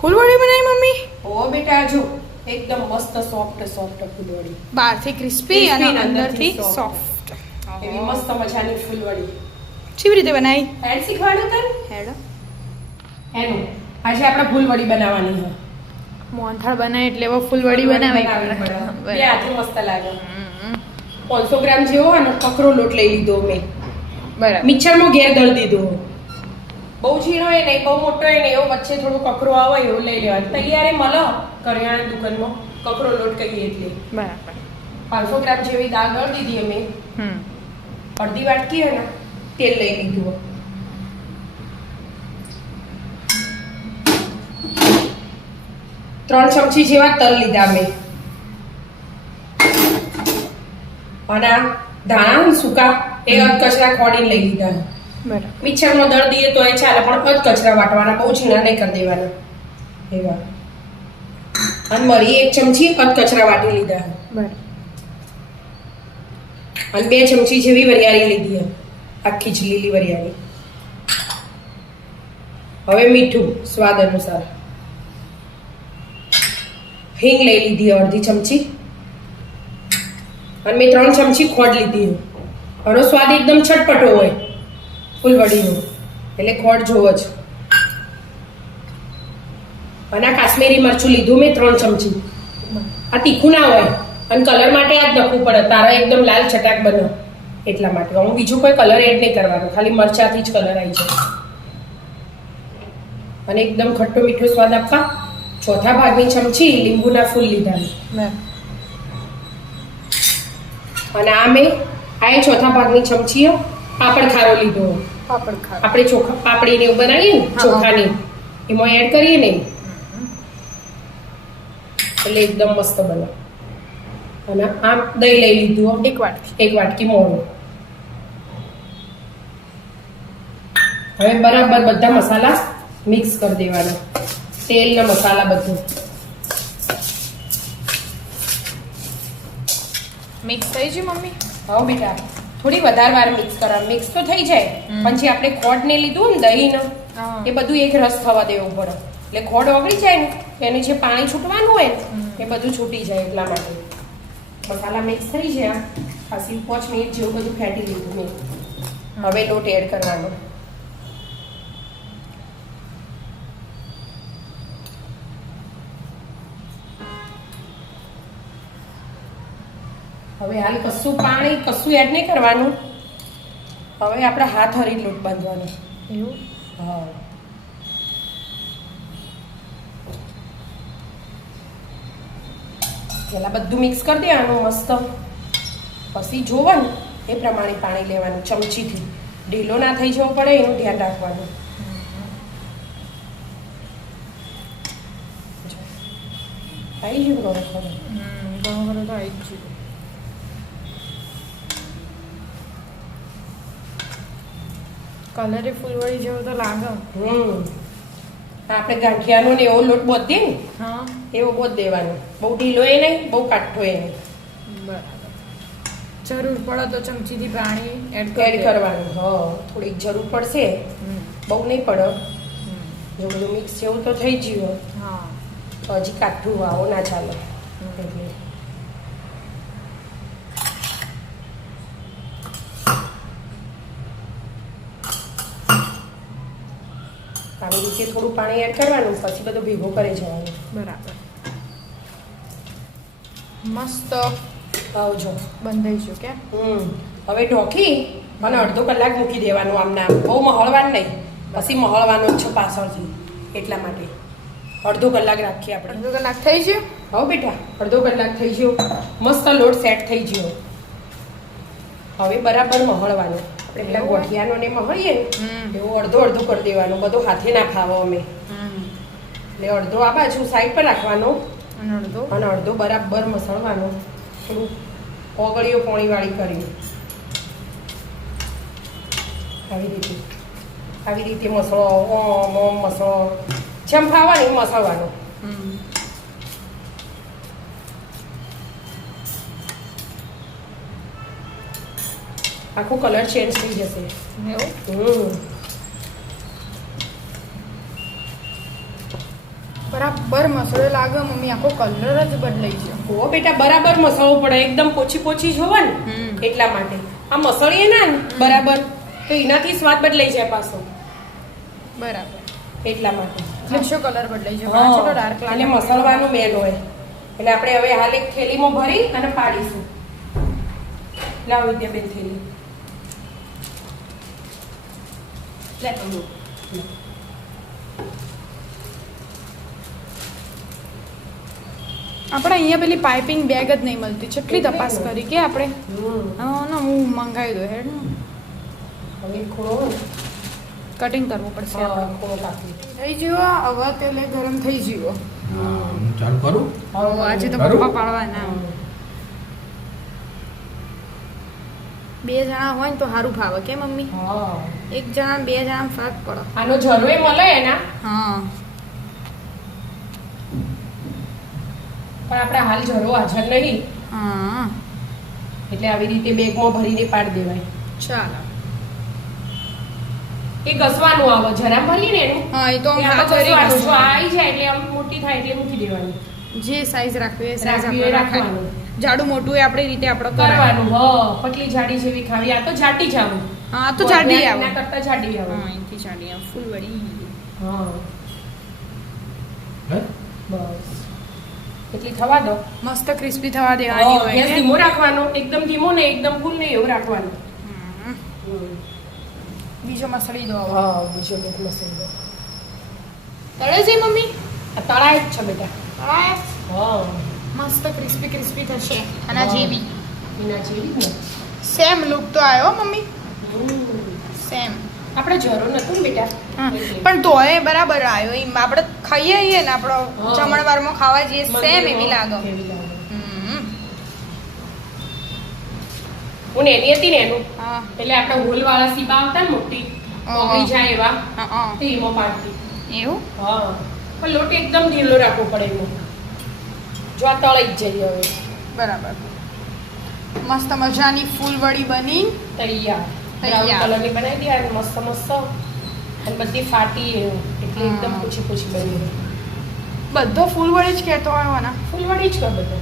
ફૂલવડી બનાવી મમ્મી? ઓ બેટા જો એકદમ મસ્ત સોફ્ટ ફૂલવડી, બહારથી ક્રિસ્પી અને અંદરથી સોફ્ટ. એવી મસ્ત મજાની ફૂલવડી. કેવી રીતે બનાવી? એડ શીખવાડું તને? હેડો. એનું આજે આપણે ફૂલવડી બનાવવાની છે. મોહનથાળ બનાવે એટલે એવો ફૂલવડી બનાવી પડે. બે હાથે મસ્ત લાગે. 500 ગ્રામ જેવો અને કકરો લોટ લઈ લીધો મેં. બરાબર. મિક્સરમાં ઘેર દળી દીધો. બહુ ઝીણો એ નહીં, બહુ મોટો એ નહીં, એવો વચ્ચે થોડો કકરો આવે એવો લઈ લેવાનો. તૈયાર મળે કરિયાણા દુકાનમાં, કકરો લોટ કહીએ એટલે. બરાબર. 500 ગ્રામ જેવી દાળ દળી દીધી અમે. અડધી વાટકી હે ને તેલ લઈ લીધું. ત્રણ ચમચી જેવા તલ લીધા મેં. અને ધાણા સૂકા એ કચરા ખોડીને લઈ લીધા. બરાબર. મિક્સરમાં દળ દઈએ તો એ ચાલે, પણ કચરા વાટવાના, બહુ ઝીણા નહીં કરી દેવાના એવા. અને મરી 1 ચમચી કચરા વાટી લીધા. બરાબર. અને 2 ચમચી જેવી વરિયાળી લીધી, આખી જ લીલી વરિયાળી. હવે મીઠું સ્વાદ અનુસાર. હિંગ લઈ લીધી અડધી ચમચી. અને મેં 3 ચમચી ખોડ લીધી. આનો સ્વાદ એકદમ ચટપટો હોય ફૂલવડીનો, એટલે ખોડ જોવો જ. અને આ કાશ્મીરી મરચું લીધું મેં 3 ચમચી. આ તીખું ના હોય અને કલર માટે આ જ નાખવું પડે, તારા એકદમ લાલ ચટાક બને એટલા માટે. હું બીજું કોઈ કલર એડ નહીં કરવાનો, ખાલી મરચાથી જ કલર આવી જાય. અને એકદમ ખટ્ટો મીઠો સ્વાદ આપવા ચોથા ભાગની ચમચી લીંબુના ફૂલ લીધા. અને આ મેં ચોથા ભાગની ચમચી પાપડ ખારો લીધો. પાપડ ખારો આપણે ચોખા પાપડીને એવું બનાવીએ ને ચોખાની, એમાં એડ કરીએ ને એટલે એકદમ મસ્ત બને. અને આમ દહીં લઈ લીધું 1 વાટકી મોળું. હવે બરાબર બધા મસાલા મિક્સ કરી દેવાના, તેલ ને મસાલા બધું મિક્સ થઈ ગયું મમ્મી? હા બેટા, થોડી વધારે વાર મિક્સ કરવા. મિક્સ તો થઈ જાય, પછી આપણે ખોડ ને લીધું ને દહીં ને એ બધું એક રસ થવા દેવું પડે, એટલે ખોડ ઓગળી જાય ને એનું જે પાણી છૂટવાનું હોય ને એ બધું છૂટી જાય. એટલા માટે મસાલા મિક્સ થઈ જાય. ખાસી 5 મિનિટ જેવું બધું ફેટી લીધું મેં. હવે લોટ એડ કરવાનો. હવે હાલ કશું પાણી કશું એડ નહીં કરવાનું. હવે આપણે હાથ હરી લોટ બાંધવાનો. એવું? હા. પહેલા બધું મિક્સ કરી દેવાનું મસ્ત. પછી જોવાનું એ પ્રમાણે પાણી લેવાનું ચમચીથી. ઢીલો ના થઈ જવો પડે એનું ધ્યાન રાખવાનું. આવી ગયું ઘણું ખરું? ઘણું ખરું તો આવી જ ગયું. કલરે ફૂલવડી જેવું તો લાગે. આપણે ગાંઠિયાનો ને એવો લોટ બોધીએ ને હા, એવો બોધ દેવાનો. બહુ ઢીલો એ નહીં, બહુ કાઠો એ નહીં. બરાબર. જરૂર પડે તો ચમચીથી પાણી એડ કરવાનું. હા, થોડીક જરૂર પડશે, બહુ નહીં પડે. જો બધું મિક્સ જેવું તો થઈ ગયું. હા, તો હજી કાઠું આવો ના ચાલે. એટલે આવી રીતે થોડું પાણી એડ કરવાનું, પછી બધું ભેગું કરી જવાનું. બરાબર. મસ્ત આવજો. બંધાઈ ગયું કે? હવે ઢોકી અને અડધો કલાક મૂકી દેવાનું. આમને આમ બહુ મહળવાનું નહીં, પછી મહળવાનો જ છે પાછળથી. એટલા માટે અડધો કલાક રાખીએ આપણે. અડધો કલાક થઈ ગયું? હવે બેટા અડધો કલાક થઈ ગયો. મસ્ત લોટ સેટ થઈ ગયો. હવે બરાબર મહળવાનું. આપણે પેલા ગોઠિયાનો ને મહળીએ ને એવું અડધો અડધો કરી દેવાનું. બધું હાથે ના ખાવો અમે, એટલે અડધો આ બાજુ સાઈડ પર રાખવાનો અને અડધો બરાબર મસળવાનો. થોડું ઓગળીઓ પોણીવાળી કરી આવી રીતે મસળો. ઓમ મસળો જેમ ખાવાનું એવું મસળવાનું. આખો કલર ચેન્જ થઈ જશે. બરાબર મસાલો લાગે મમ્મી, આખો કલર જ બદલાઈ ગયો. ઓ બેટા બરાબર મસાવો પડે, એકદમ પોછી પોછી જોવા ને એટલા માટે. આ મસળીએ ના ને બરાબર તો એનાથી સ્વાદ બદલાઈ જાય પાછો, બરાબર એટલા માટે. આખો કલર બદલાઈ ગયો. આ છોટો ડાર્ક એટલે મસાલવાનું મેન હોય. એટલે આપણે હવે હાલ એક થેલીમાં ભરી અને પાડીશું. લાવ વિદ્યાબેન થેલી. લે તમે. આપણે અહીંયા પેલી પાઇપિંગ બેગ જ નહીં મળતી, કેટલી તપાસ કરી કે આપણે. હા ના હું મંગાવી દઉં હેડ ને. હવે ખૂણો કટિંગ કરવું પડશે આપણે. ખૂણો કાપી. થઈ ગયો હવે તેલે ગરમ થઈ ગયો. હું ચાલુ કરું. આજે તો કરું? પપ્પા પાડવાના. બે જણા હોય ને તો સારું ભાવે કે મમ્મી? હા એક જણા બે જણા ફરક પડે. આનો જરોય મળે એના, હા પણ આપણે હાલ જરો હાજર નહીં, હા એટલે આવી રીતે બેગમાં ભરીને પાડી દેવાય. ચાલો. એ ઘસવાનું આવે જરા ભરીએ ને એનું, હા એ તો એ આમ આપણે હાથ ઘસવાનું. જો વળી આવી જાય એટલે આમ મોટી થાય એટલે મૂકી દેવાનું. જે સાઈઝ રાખવી એ સાઈઝ રાખવી આપણે એ રાખવાનું. રાખવાનું. જાડું મોટું એ આપણી રીતે આપણે કરવાનું. કરવાનું. પતલી જાડી જેવી ખાવી, આ તો જાડી જ આવે. હા તો જાડી આવે. એના કરતા જાડી આવે. હા એથી જાડી આવે ફૂલ વળી. હા હે? બસ એટલી થવા દો. મસ્ત ક્રિસ્પી થવા દેવાની હોય ગેસ કે? ધીમો રાખવાનો, એકદમ ધીમો ને એકદમ ફૂલ નહીં એવું રાખવાનું. હમ. બીજો મસળી દો હવે. હા બીજો બેગ મસાલો. તળે છે મમ્મી? આ તળાય જ છે બેટા. હા હા મસ્ત ક્રિસ્પી ક્રિસ્પી થશે આના જેવી. એના જેવી જ ને. સેમ લુક તો આવ્યો મમ્મી, હમ. સેમ. આપણે જરો નતું ને બેટા એટલે. પણ તોય બરાબર આવ્યો. એમ આપણે ખાઈએ છીએ ને આપણો હા. જમણવારમાં ખાવા જઈએ સેમ એવી મંદિરમાં લાગે. એવી લાગે. હમ. હું નેની હતી ને એનું, હા એટલે આપણે હોલ વાળા સીબા આવતા ને મોટી હા. ઓગળી જાય એવા, હા તે એમાં પાડતી. એવું. હા પણ લોટ એકદમ ઢીલો રાખવો પડે એમાં, જો આ તળાઈ જ જઈએ હવે. બરાબર. મસ્ત મજાની ફૂલ વડી બની તૈયાર. તૈયાર. બ્રાઉન કલરની બનાવી દે અને મસ્ત મસ્ત અને બધી ફાટી એવું, એટલે હા. એકદમ પૂછી પૂછી બની. બધો ફૂલ વડી જ કહેતો હોય ને. ફૂલવડી જ કર બધા.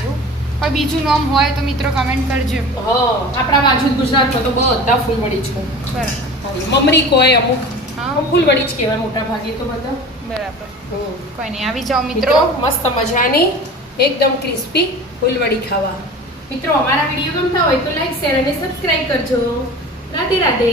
એવું કોઈ બીજું નામ હોય તો મિત્રો કમેન્ટ કરજો. હા આપણા બાજુ ગુજરાતમાં તો બધા ફૂલવડી જ કહે. બરાબર. મમરી કોઈ અમુક હા ફૂલવડી જ કહેવાય મોટા ભાગે તો બધા. બરાબર. હમ. કોઈ નહીં આવી જાઓ મિત્રો મિત્રો. મસ્ત મજાની એકદમ ક્રિસ્પી ફૂલવડી ખાવા. મિત્રો અમારા વિડીયો ગમતા હોય તો લાઈક શેર અને સબસ્ક્રાઇબ કરજો. રાધે રાધે.